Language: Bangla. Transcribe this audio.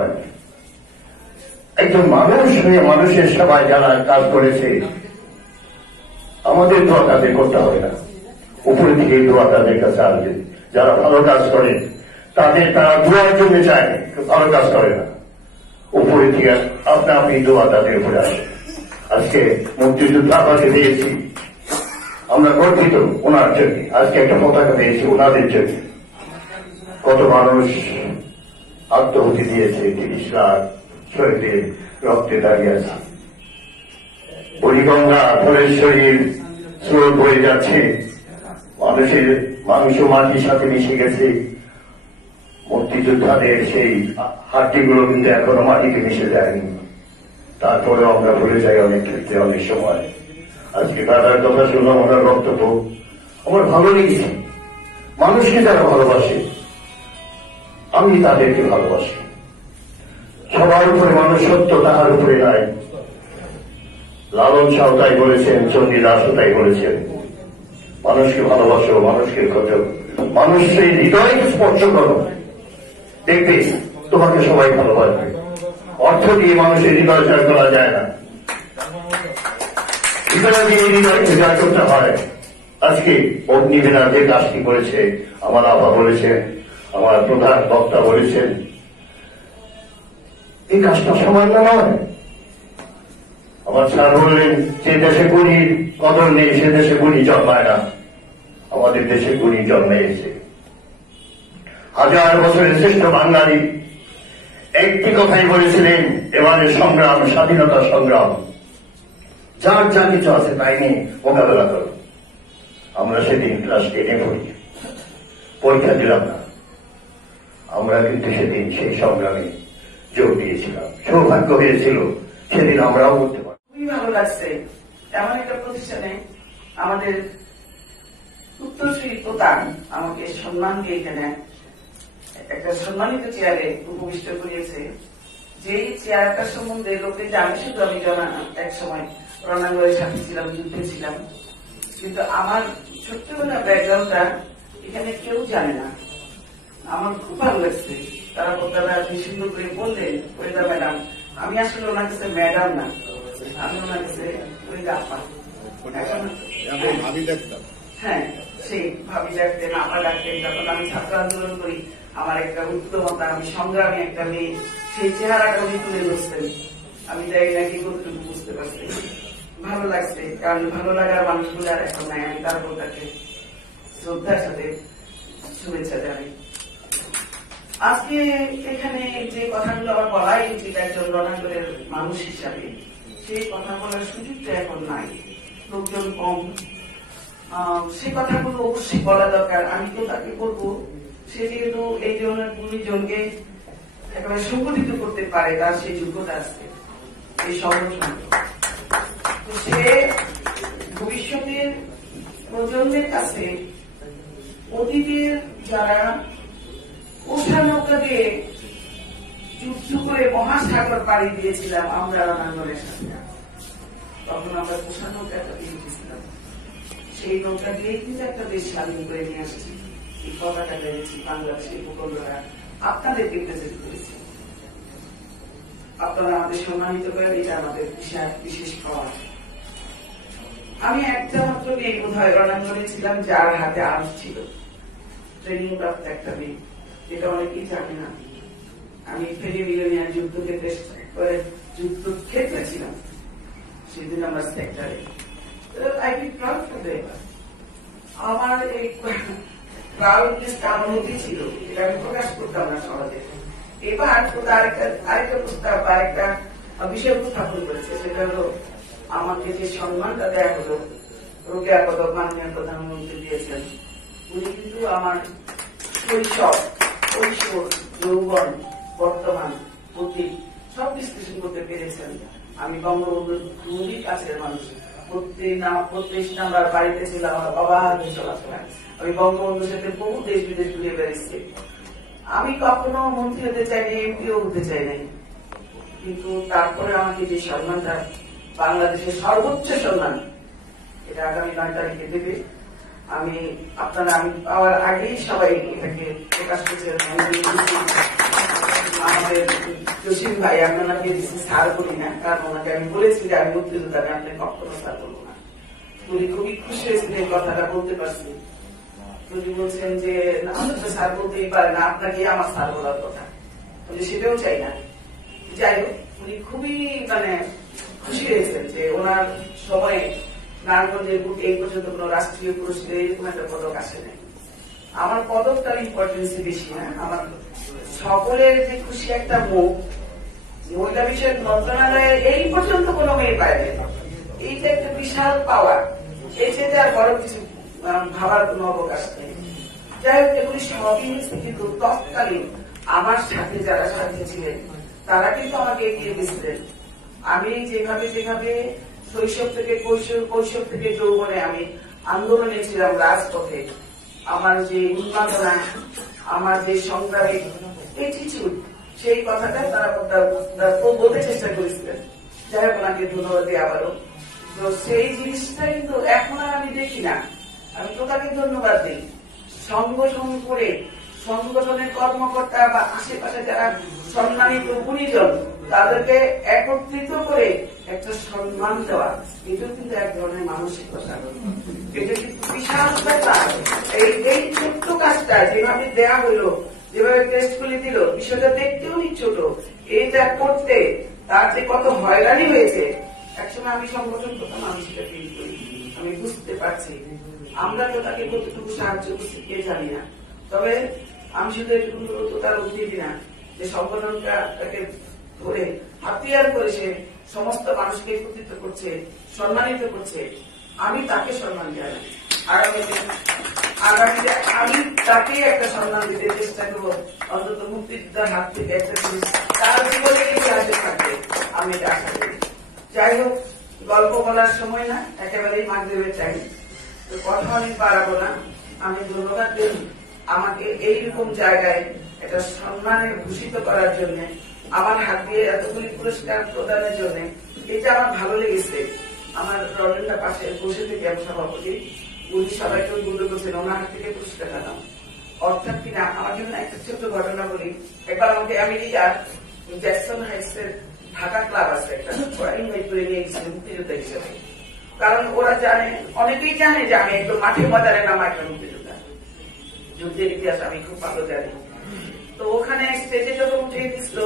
পারে। একজন মানুষ হয়ে মানুষের সেবায় যারা কাজ করেছে, আমাদের দোয়া তাদের করতে হবে না, উপরে থেকে দোয়া তাদের কাছে আসবে। যারা ভালো কাজ করে তারা দোয়ার জন্য চায়, ভালো কাজ করে না, উপরে থেকে আপনি দোয়া তাদের উপরে আসে। আজকে মুক্তিযুদ্ধ আপনাকে দিয়েছি, আমরা গর্বিত ওনার জন্য। আজকে একটা পতাকা পেয়েছি ওনাদের জন্য। কত মানুষ আত্মহুতি দিয়েছে, 30 লাখ শহীদের রক্তে দাঁড়িয়ে আছে। বুড়িগঙ্গা ধলেশ্বরীর স্রোত বয়ে যাচ্ছে, মানুষ ও মাটির সাথে মিশে গেছে। মুক্তিযোদ্ধাদের সেই হাড্ডিগুলো কিন্তু এখনো মাটিতে মিশে যায়নি, তারপরে আমরা ভুলে যাই অনেক ক্ষেত্রে, অনেক সময়। আজকে দাদার কথা শুনলাম, ওনার বক্তব্য আমার ভালো লেগেছে। মানুষকে যারা ভালোবাসে, আমি তাদেরকে ভালোবাসি। সবার উপরে মানুষ সত্য, তাহার উপরে নাই। লালন সাহ তাই বলেছেন, চণ্ডীদাসও তাই বলেছেন, মানুষকে ভালোবাসো, মানুষকে খোঁজো, মানুষের হৃদয়কে স্পর্শ করো, দেখবে তোমাকে সবাই ভালোবাসবে। অর্থ দিয়ে মানুষের হৃদয় জয় করা যায় না, হৃদয় দিয়ে হৃদয়কে জয় করতে হয়। আজকে অগ্নিবীণা যে কাজটি করেছে, আমার আভা বলেছেন, আমার প্রধান বক্তা বলেছেন, এই কাজটা সামান্য নয়। আমার স্যার বললেন, যে দেশে গুণীর কদর নেই সে দেশে গুণী জন্মায় না। আমাদের দেশে গুণী জন্মেছে। 1000 বছরের শ্রেষ্ঠ বাঙালি একটি কথাই বলেছিলেন, এবারে সংগ্রাম স্বাধীনতা সংগ্রাম, যার যা কিছু আছে তাই নিয়ে মোকাবেলা করো। আমরা সেদিন ক্লাস 10-এ পড়ি, পরীক্ষা দিলাম না, আমরা কিন্তু সেদিন সেই সংগ্রামে যোগ দিয়েছিলাম। সৌভাগ্য হয়েছিল সেদিন আমরাও করতে পারি। খুবই ভালো লাগছে এমন একটা প্রতিষ্ঠানে আমাদের উত্তরসূরি প্রধান আমাকে সম্মান দিয়ে এখানে একটা সম্মানিত চেয়ারে উপবিষ্ট করিয়েছে। যেই চেয়ারটার সম্বন্ধে লোকে জানে শুধু আমি এক সময় রণাঙ্গনের সাথে ছিলাম, যুদ্ধে ছিলাম, কিন্তু আমার ছোট্টবেলা ব্যাকগ্রাউন্ডটা এখানে কেউ জানে না। আমার খুব ভালো লাগছে। তারা বক্তারা আপনি সুন্দর করে বললেন, ওয়েদা ম্যাডাম, আমি আসলে ওনার কাছে ম্যাডাম না, আমি ওনার কাছে ওয়েদা আপা। হ্যাঁ, সেই ভাবি ডাকতেন, আপা ডাকতেন। যখন আমি ছাত্র আন্দোলন করি, আমার একটা উদ্যমতা, আমি সংগ্রামী একটা মেয়ে, সেই চেহারাটা উনি তুলে ধরতেন। আমি তাই নাকি কতটুকু বুঝতে পারছি। ভালো লাগছে, কারণ ভালো লাগার মানুষগুলো আর এখন নাই। আমি তারপর তাকে শ্রদ্ধার সাথে শুভেচ্ছা জানাই। আজকে এখানে যে কথাগুলো আমার বলাই উচিত একজন রণাঙ্গনের মানুষ হিসাবে, সেই কথা বলার সুযোগটা এখন নাই, লোকজন কম। সেই কথাগুলো অবশ্যই বলা দরকার। আমি তো তাকে বলবো, সে যেহেতু এই ধরনের 20 জনকে একেবারে সংগঠিত করতে পারে, তার সেই যোগ্যতা আছে, এই সংগঠন। তো সে ভবিষ্যতের প্রজন্মের কাছে অতীতের যারা উষা নৌকা দিয়ে যুদ্ধ করে মহাসাগর পাড়ি দিয়েছিলাম আমরা রণাঙ্গনের সাথে, তখন আমরা উষা নৌকাটা দিয়ে দিয়েছিলাম, সেই নৌকা দিয়েই কিন্তু একটা দেশ স্বাধীন করে নিয়ে আসছি। এই পতাকা পেয়েছি বাংলাদেশের উপকূলরা আপনাদেরকে প্রেজেন্ট করেছি। আপনারা আমাদের সম্মানিত করেন, এটা আমাদের বিশেষ পাওয়া। আমি একটা মাত্র মেয়ে বোধ হয় রণাঙ্গনে ছিলাম যার হাতে আর্মস ছিল, ট্রেনিং প্রাপ্ত একটা মেয়ে, যেটা অনেকেই জানে না। আমি ফেরি মিলেনিয়ার যুদ্ধক্ষেত্রে ছিলাম সেদিন আমার সেক্টরে। I be proud for that. আমার এই প্রাউডনেসটা আমার মধ্যেই ছিল, এটা আমি প্রকাশ করতাম না সমাজে। এবার আরেকটা প্রস্তাব বা আরেকটা বিষয় উপস্থাপন করেছে, সেটা হলো আমাকে যে সম্মানটা দেয়া হলো, রোকেয়া পদক মাননীয় প্রধানমন্ত্রী দিয়েছেন। উনি কিন্তু আমার শৈশব, কৈশোর, যৌবন, বর্তমান, অতীত সব বিশ্লেষণ করতে পেরেছেন। আমি বঙ্গবন্ধুর খুবই কাছের মানুষ। 33 নাম্বার বাড়িতে ছিলাম আমার বাবা চলাচলা। আমি বঙ্গবন্ধুর সাথে বহু দেশ বিদেশ ঘুরে বেড়েছি। আমি কখনো মন্ত্রী হতে চাইনি, এমপিও হতে চাই নাই, কিন্তু তারপরে আমাকে যে সম্মানটা, বাংলাদেশের সর্বোচ্চ সম্মান, এটা আগামী 9 তারিখে দেবে। আমি পাওয়ার আগেই সবাই এটাকে প্রকাশ করছি। আমাদের জসিম ভাই আমি ওনাকে দিচ্ছি স্যার বলি না, কারণ ওনাকে আমি বলেছি যে আমি মুক্তিযোদ্ধা, আমি আপনি কখনো স্যার বলবো না। উনি খুবই খুশি হয়েছেন এই কথাটা বলতে পারছি। উনি বলছেন যে আমি তো স্যার বলতেই পারে না, আপনাকে আমার স্যার বলার কথা, সেটাও চাই না। যাই হোক, উনি খুবই খুশি হয়েছেন যে ওনার সময়ে নারায়ণগঞ্জের বুকে এই পর্যন্ত কোন রাষ্ট্রীয় পুরস্কার এরকম একটা পদক আসে নাই। আমার পদকটার ইম্পর্টেন্স বেশি না, আমার সকলের যে খুশি একটা মুখ, মহিলা বিষয়ক মন্ত্রণালয়ে এই পর্যন্ত কোনো মেয়ে পায়নি, এইটা একটা বিশাল পাওয়ার। এই চেয়ে আর বড় কিছু ভাবার কোন অবকাশ নেই। যাই হোক, এগুলি সবই কিন্তু তৎকালীন আমার সাথে যারা সাথে ছিলেন তারা কিন্তু আমাকে এগিয়ে দিয়েছিলেন। আমি যেভাবে যেভাবে শৈশব থেকে কৈশোর থেকে যৌবনে আমি আন্দোলনে ছিলাম রাজপথে, আমার যে উন্মাদনা, আমার যে সংগ্রামী এটিচিউড, সেই কথাটা তারা বলতে চেষ্টা করেছিলেন। যাই হোক, ওনাকে ধন্যবাদ দিই আবারও। তো সেই জিনিসটা কিন্তু এখন আর আমি দেখি না। আমি তো তাকে ধন্যবাদ দিই। সংগঠন করে সংগঠনের কর্মকর্তা বা আশেপাশে যারা সম্মানিত গুণীজন তাদেরকে একত্রিত করে একটা সম্মান দেওয়া, এটা কিন্তু এক ধরনের মানসিকতা, এটা কিন্তু বিশাল ব্যাপার। এই ছোট্ট কাজটা যেভাবে দেয়া হইলো, যেভাবে টেস্টগুলি দিল, বিষয়টা দেখতেও নি ছোট, এইটা করতে তার যে কত হয়রানি হয়েছে। একসময় আমি সংগঠন করতাম, আমি সেটা ফিল করি, আমি বুঝতে পারছি। আমরা তো তাকে কতটুকু সাহায্য করছি কে জানি না, তবে আমি শুধু এটুকু তার উদ্যোগী না যে সংগঠনটা তাকে ধরে হাতিয়ার করে সে সমস্ত মানুষকে একত্রিত করছে, সম্মানিত করছে। আমি তাকে সম্মান জানাই। আগামীতে আমি তাকে একটা সম্মান দিতে চেষ্টা করবো, অন্তত মুক্তিযোদ্ধার হাত থেকে একটা জিনিস তার জীবনে ইতিহাসে থাকবে, আমি এটা আশা করি। যাই হোক, গল্প বলার সময় না, একেবারেই মাগরিবের টাইম, তো কথা অনেক বাড়াবো না। আমি ধন্যবাদ দিই আমাকে এইরকম জায়গায় একটা সম্মানে ভূষিত করার জন্য, আমার হাত দিয়ে এতগুলি পুরস্কার প্রদানের জন্য। এটা আমার ভালো লেগেছে। আমার রনেনটা পাশে বসে থেকে আমি সভাপতি, উনি সবাইকে উদ্বুদ্ধ করছেন ওনার হাত থেকে পুরস্কার দাম অর্থাৎ কিনা। আমার জন্য একটা ছোট্ট ঘটনা বলি। একবার আমাকে আমেরিকার জ্যাকসন হাইটসের ঢাকা ক্লাব আছে একটা, ওরা ইনভাইট করে নিয়ে গেছিল মুক্তিযোদ্ধা হিসেবে। কারণ ওরা জানে, অনেকেই জানে যে আমি একদম মাঠে ময়দানে নামা একটা মুক্তিযোদ্ধা, যুদ্ধের ইতিহাস আমি খুব ভালো জানি। তো ওখানে স্টেজে যখন উঠে দিচ্ছিল